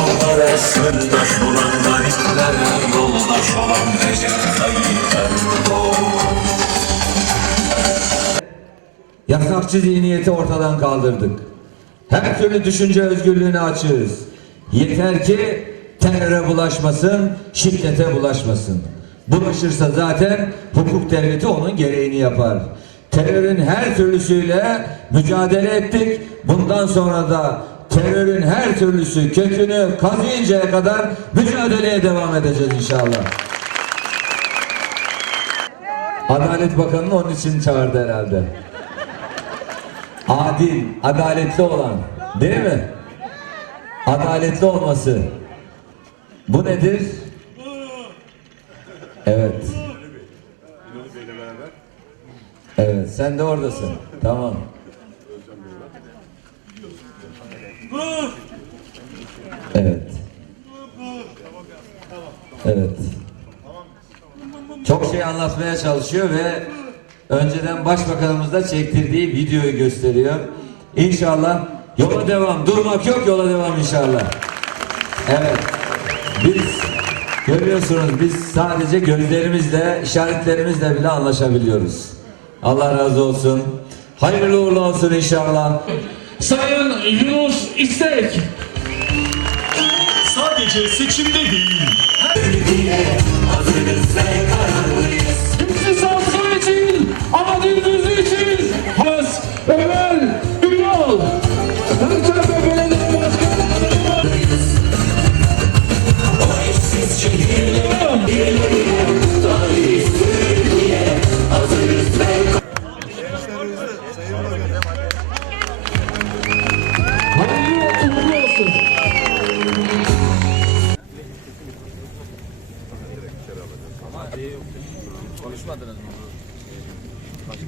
Mazlumlara sırdaş olan gariplere Yoldaş olan Recep Tayyip Yasakçı zihniyeti ortadan kaldırdık. Her türlü düşünce özgürlüğüne açığız. Yeter ki teröre bulaşmasın, şiddete bulaşmasın. Bulaşırsa zaten hukuk devleti onun gereğini yapar. Terörün her türlüsüyle mücadele ettik. Bundan sonra da terörün her türlüsü kökünü kazıyıncaya kadar mücadeleye devam edeceğiz inşallah. Adalet Bakanı'nı onun için çağırdı herhalde adil, adaletli olan değil mi? Adaletli olması. Bu nedir? Evet. Evet, sen de oradasın. Tamam. Evet. Evet. Çok şey anlatmaya çalışıyor ve önceden başbakanımız da çektirdiği videoyu gösteriyor. İnşallah yola devam. Durmak yok yola devam inşallah. Evet. Biz görüyorsunuz biz sadece gözlerimizle, işaretlerimizle bile anlaşabiliyoruz. Allah razı olsun. Hayırlı uğurlu olsun inşallah. Sayın Yunus İstek. Sadece seçimde değil İktisatı için, adil düzü için. Has, Ömer, Ünal. Perşembe Belediye Başkanı. Hayırlı Konuşmadınız mı?